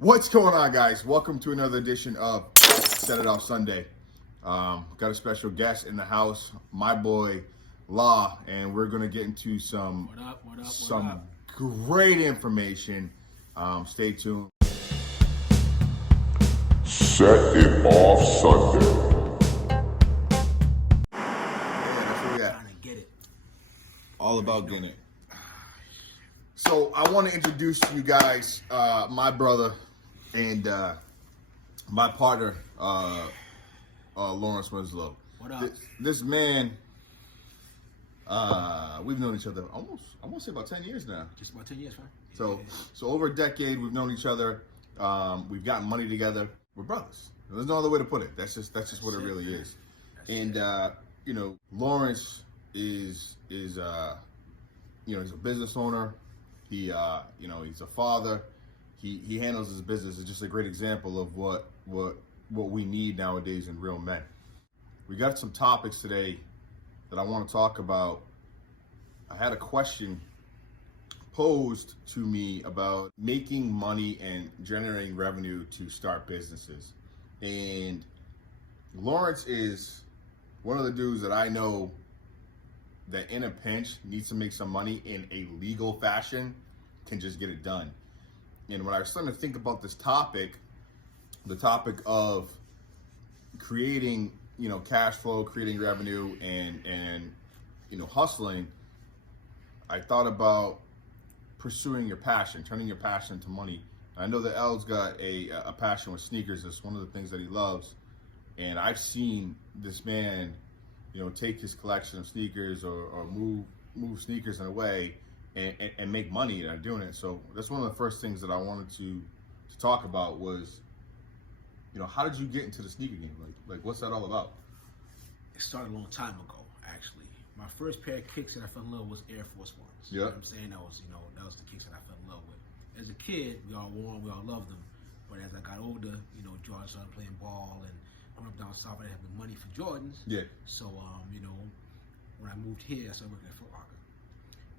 What's going on, guys? Welcome to another edition of Set It Off Sunday. Got a special guest in the house, my boy Law, and we're gonna get into some great information. Stay tuned. Set It Off Sunday. Yeah, that's what we got. Trying to get it. All about getting it. So I want to introduce to you guys my brother and my partner, Lawrence Winslow. What up? This man, we've known each other almost, I want to say about 10 years now. Just about 10 years, right? So over a decade, we've known each other. We've gotten money together. We're brothers. There's no other way to put it. That's just what it really is. And Lawrence is he's a business owner. He's a father. He handles his business. It's just a great example of what we need nowadays in real men. We got some topics today that I want to talk about. I had a question posed to me about making money and generating revenue to start businesses. And Lawrence is one of the dudes that I know that in a pinch needs to make some money in a legal fashion, can just get it done. And when I was starting to think about this topic, the topic of creating, cash flow, creating revenue, and hustling, I thought about pursuing your passion, turning your passion into money. I know that L's got a passion with sneakers. It's one of the things that he loves. And I've seen this man, take his collection of sneakers or move sneakers in a way and make money doing it. So that's one of the first things that I wanted to talk about was, how did you get into the sneaker game? Like what's that all about? It started a long time ago, actually. My first pair of kicks that I fell in love with was Air Force Ones. Yeah. You know what I'm saying? That was the kicks that I fell in love with. As a kid, we all wore them, we all loved them. But as I got older, Jordan started playing ball, and growing up down south, I didn't have the money for Jordans. Yeah. So, when I moved here, I started working at Foot Locker.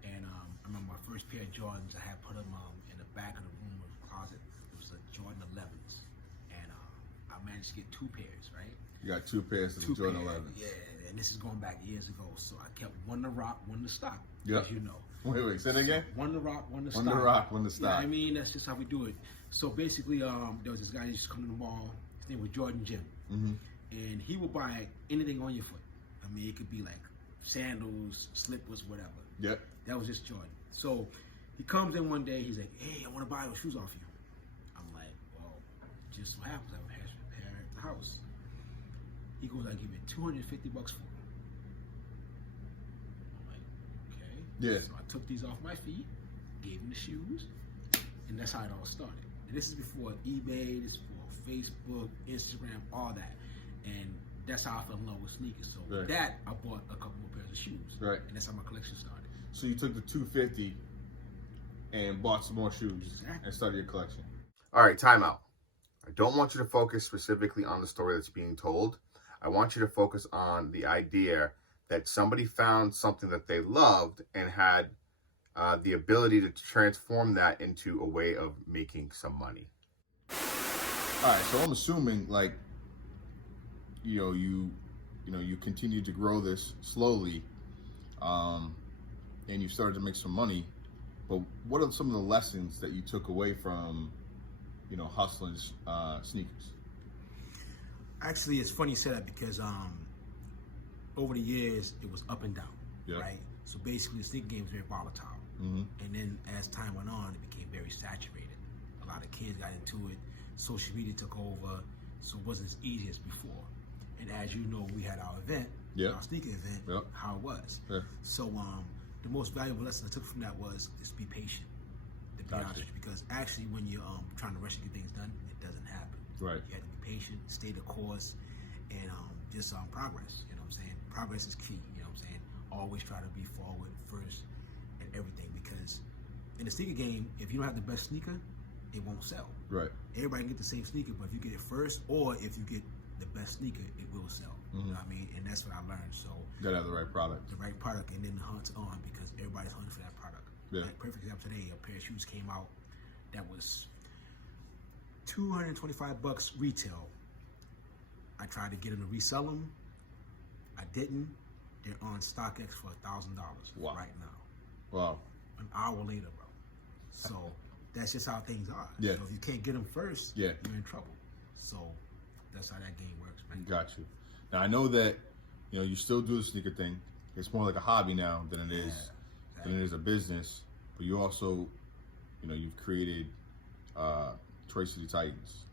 And I remember my first pair of Jordans, I had put them in the back of the room of the closet. It was a Jordan 11s. And I managed to get two pairs, right? You got two pairs of the Jordan 11. Yeah, and this is going back years ago. So I kept one to rock, one to stock, Yep. as you know. Wait, say that again? One to rock, one to stock. One to rock, one to stock. Yeah, I mean, that's just how we do it. So basically, there was this guy who used to come to the mall. His name was Jordan Jim. Mm-hmm. And he would buy anything on your foot. I mean, it could be like sandals, slippers, whatever. Yep. That was just Jordan. So he comes in one day, he's like, hey, I want to buy those shoes off you. I'm like, well, just so happens I have a pair at the house. He goes, I'll give you $250 for them. I'm like, okay. Yeah. So I took these off my feet, gave him the shoes, and that's how it all started. And this is before eBay, this is before Facebook, Instagram, all that. And that's how I fell in love with sneakers. So with that, I bought a couple more pairs of shoes. Right. And that's how my collection started. So you took the $250 and bought some more shoes Exactly. and started your collection. All right, time out. I don't want you to focus specifically on the story that's being told. I want you to focus on the idea that somebody found something that they loved and had the ability to transform that into a way of making some money. All right, so I'm assuming you continued to grow this slowly, and you started to make some money. But what are some of the lessons that you took away from, hustling sneakers? Actually, it's funny you say that because over the years, it was up and down, right? So basically, the sneaker game was very volatile. Mm-hmm. And then as time went on, it became very saturated. A lot of kids got into it. Social media took over, so it wasn't as easy as before. And as you know, we had our event, our sneaker event, how it was. Yeah. So the most valuable lesson I took from that was to be patient, to be honest with you, because actually when you're trying to rush to get things done, it doesn't happen. Right. You have to be patient, stay the course, and just progress. You know what I'm saying? Progress is key. You know what I'm saying? Always try to be forward first and everything, because in the sneaker game, if you don't have the best sneaker, it won't sell. Right. Everybody can get the same sneaker, but if you get it first, or if you get the best sneaker, it will sell. Mm-hmm. You know what I mean? And that's what I learned. So you gotta have the right product. The right product, and then hunt on, because everybody's hunting for that product. Yeah. Like perfect example today, a pair of shoes came out that was $225 retail. I tried to get them to resell them. I didn't. They're on StockX for $1,000 right now. Wow. An hour later, bro. So that's just how things are. Yeah. So if you can't get them first, yeah, you're in trouble. So that's how that game works, man. Got you. Now I know that you still do the sneaker thing. It's more like a hobby now than it is than it is a business. But you also, you've created Troy City Titans,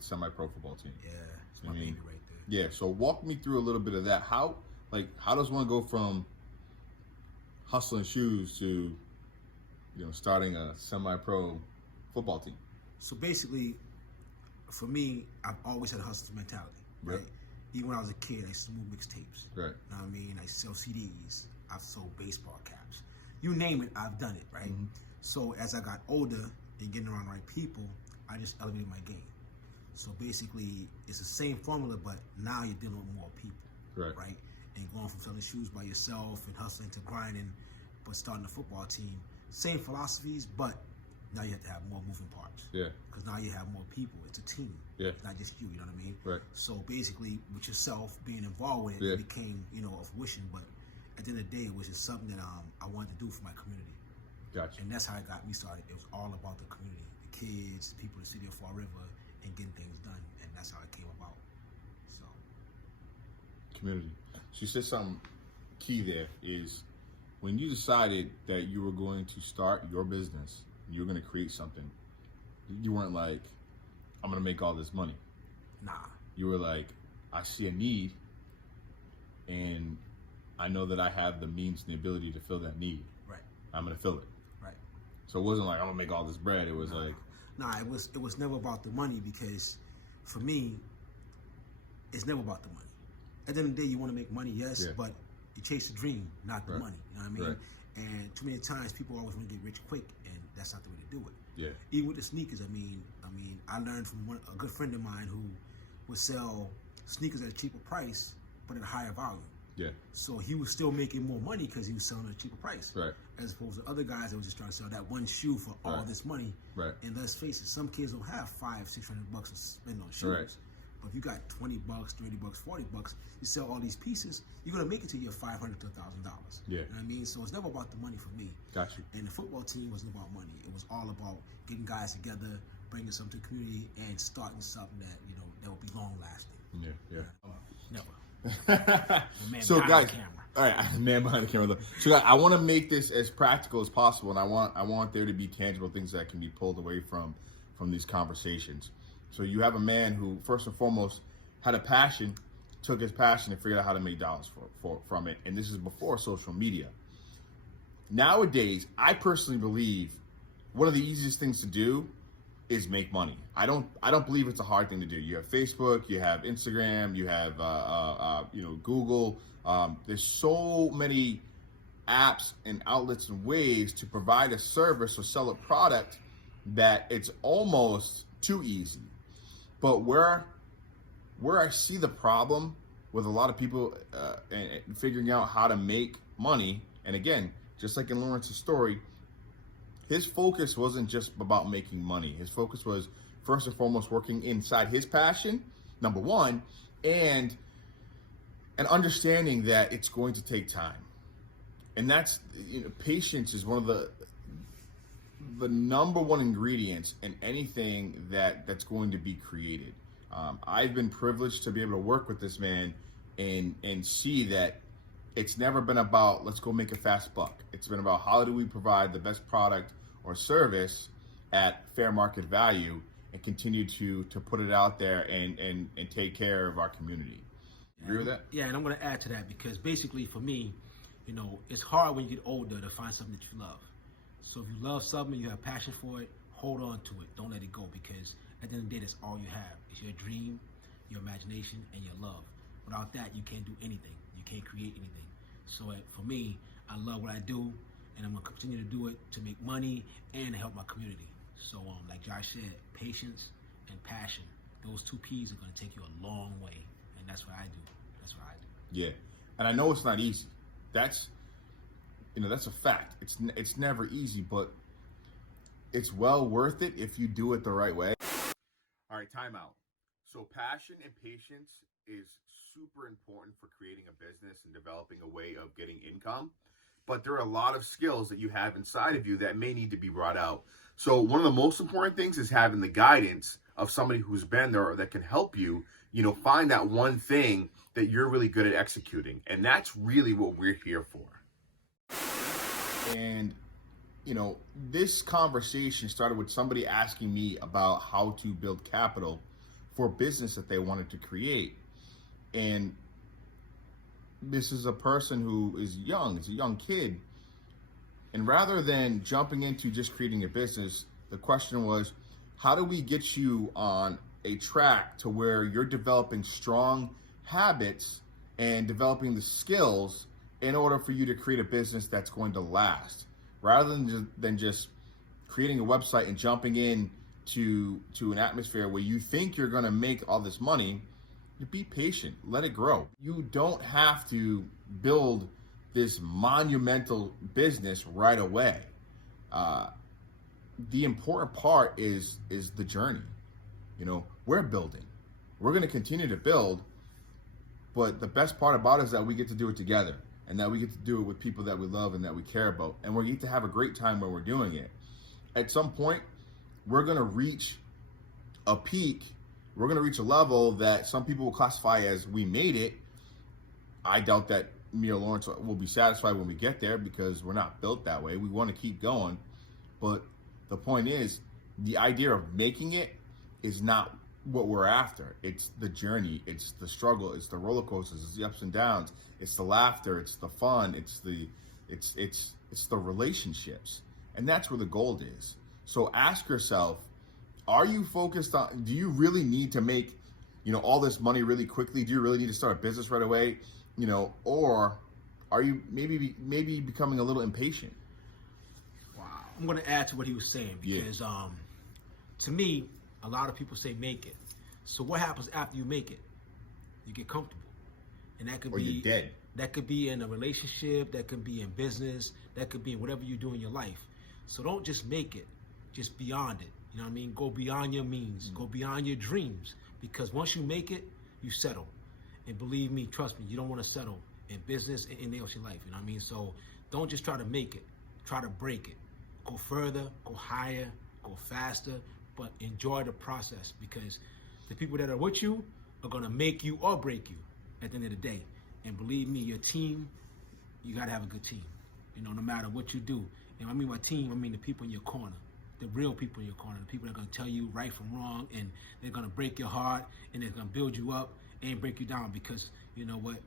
semi-pro football team. Yeah, it's my baby right there. Yeah. So walk me through a little bit of that. How does one go from hustling shoes to starting a semi-pro football team? So basically, for me, I've always had a hustler's mentality, right? Even when I was a kid, I used to move mixtapes. Right. You know what I mean? I sell CDs. I've sold baseball caps. You name it, I've done it, right? Mm-hmm. So as I got older and getting around the right people, I just elevated my game. So basically, it's the same formula, but now you're dealing with more people, right? And going from selling shoes by yourself and hustling to grinding, but starting a football team, same philosophies, but now you have to have more moving parts. Yeah. Because now you have more people. It's a team. Yeah. It's not just you know what I mean? Right. So basically, with yourself being involved with it, it became, of wishing. But at the end of the day, it was just something that I wanted to do for my community. Gotcha. And that's how it got me started. It was all about the community, the kids, the people in the city of Fall River, and getting things done. And that's how it came about. So. Community. She said something key there is when you decided that you were going to start your business, you were going to create something, you weren't like, I'm going to make all this money. Nah. You were like, I see a need, and I know that I have the means and the ability to fill that need. Right. I'm going to fill it. Right. So it wasn't like, I'm going to make all this bread. It was it was never about the money, because for me, it's never about the money. At the end of the day, you want to make money, yes, but you chase the dream, not the money. You know what I mean? Right. And too many times people always want to get rich quick, and that's not the way to do it. Yeah. Even with the sneakers, I mean, I learned from a good friend of mine who would sell sneakers at a cheaper price, but at a higher volume. Yeah. So he was still making more money because he was selling at a cheaper price. Right. As opposed to other guys that were just trying to sell that one shoe for all this money. Right. And let's face it, some kids don't have $500-600 to spend on shoes. Right. But if you got $20, $30, $40, you sell all these pieces, you're gonna make it to your $500 to $1,000. Yeah. You know what I mean? So it's never about the money for me. Got you. And the football team wasn't about money. It was all about getting guys together, bringing something to the community, and starting something that would be long lasting. Yeah. Never. So guys, all right, man behind the camera. So guys, I want to make this as practical as possible, and I want there to be tangible things that can be pulled away from these conversations. So you have a man who, first and foremost, had a passion, took his passion and figured out how to make dollars from it. And this is before social media. Nowadays, I personally believe one of the easiest things to do is make money. I don't believe it's a hard thing to do. You have Facebook, you have Instagram, you have Google. There's so many apps and outlets and ways to provide a service or sell a product that it's almost too easy. But where I see the problem with a lot of people and figuring out how to make money, and again, just like in Lawrence's story, his focus wasn't just about making money. His focus was first and foremost working inside his passion, number one, and understanding that it's going to take time. And that's, patience is one of the number one ingredients in anything that's going to be created. I've been privileged to be able to work with this man and see that it's never been about let's go make a fast buck. It's been about how do we provide the best product or service at fair market value and continue to put it out there and take care of our community. Agree with that? Yeah, and I'm going to add to that because basically for me, it's hard when you get older to find something that you love. So if you love something, you have passion for it, hold on to it. Don't let it go, because at the end of the day, that's all you have. It's your dream, your imagination, and your love. Without that, you can't do anything. You can't create anything. So for me, I love what I do, and I'm going to continue to do it to make money and help my community. So like Josh said, patience and passion, those two P's are going to take you a long way, and that's what I do. Yeah, and I know it's not easy. That's a fact. It's never easy, but it's well worth it if you do it the right way. All right, time out. So passion and patience is super important for creating a business and developing a way of getting income. But there are a lot of skills that you have inside of you that may need to be brought out. So one of the most important things is having the guidance of somebody who's been there or that can help you, find that one thing that you're really good at executing. And that's really what we're here for. And, this conversation started with somebody asking me about how to build capital for a business that they wanted to create. And this is a person who is young, it's a young kid. And rather than jumping into just creating a business, the question was, how do we get you on a track to where you're developing strong habits and developing the skills in order for you to create a business that's going to last, rather than just creating a website and jumping in to an atmosphere where you think you're going to make all this money. You be patient, let it grow. You don't have to build this monumental business right away. The important part is the journey. We're building. We're going to continue to build, but the best part about it is that we get to do it together, and that we get to do it with people that we love and that we care about, and we get to have a great time when we're doing it. At some point, we're going to reach a peak. We're going to reach a level that some people will classify as we made it. I doubt that me or Lawrence will be satisfied when we get there, because we're not built that way. We want to keep going. But the point is, the idea of making it is not what we're after. It's the journey, it's the struggle, it's the roller coasters, it's the ups and downs, it's the laughter, it's the fun, it's the relationships. And that's where the gold is. So ask yourself, are you focused on, do you really need to make, all this money really quickly? Do you really need to start a business right away? Or are you maybe becoming a little impatient? Wow. I'm going to add to what he was saying, because to me, a lot of people say make it. So what happens after you make it? You get comfortable. And that could be you're dead. That could be in a relationship, that could be in business, that could be in whatever you do in your life. So don't just make it, just beyond it. You know what I mean? Go beyond your means, go beyond your dreams. Because once you make it, you settle. And believe me, trust me, you don't want to settle in business and anything else in your life. You know what I mean? So don't just try to make it, try to break it. Go further, go higher, go faster, but enjoy the process, because the people that are with you are going to make you or break you at the end of the day. And believe me, your team, you got to have a good team, no matter what you do. And when I mean my team, I mean the people in your corner, the real people in your corner, the people that are going to tell you right from wrong, and they're going to break your heart, and they're going to build you up and break you down, because you know what?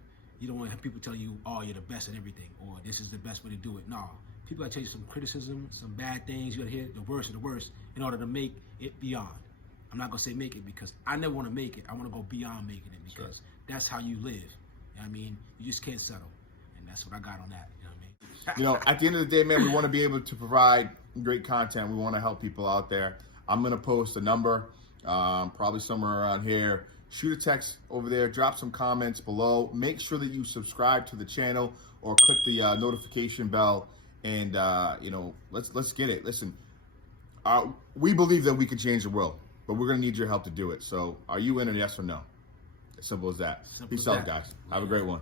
You don't want to have people telling you, oh, you're the best at everything, or this is the best way to do it. No. People got to tell you some criticism, some bad things. You got to hear the worst of the worst in order to make it beyond. I'm not going to say make it, because I never want to make it. I want to go beyond making it, because that's how you live. You know what I mean? You just can't settle. And that's what I got on that. You know what I mean? At the end of the day, man, we want to be able to provide great content. We want to help people out there. I'm going to post a number, probably somewhere around here. Shoot a text over there. Drop some comments below. Make sure that you subscribe to the channel or click the notification bell. And, let's get it. Listen, we believe that we can change the world, but we're going to need your help to do it. So are you in, or yes or no? As simple as that. Peace out, guys. Have a great one.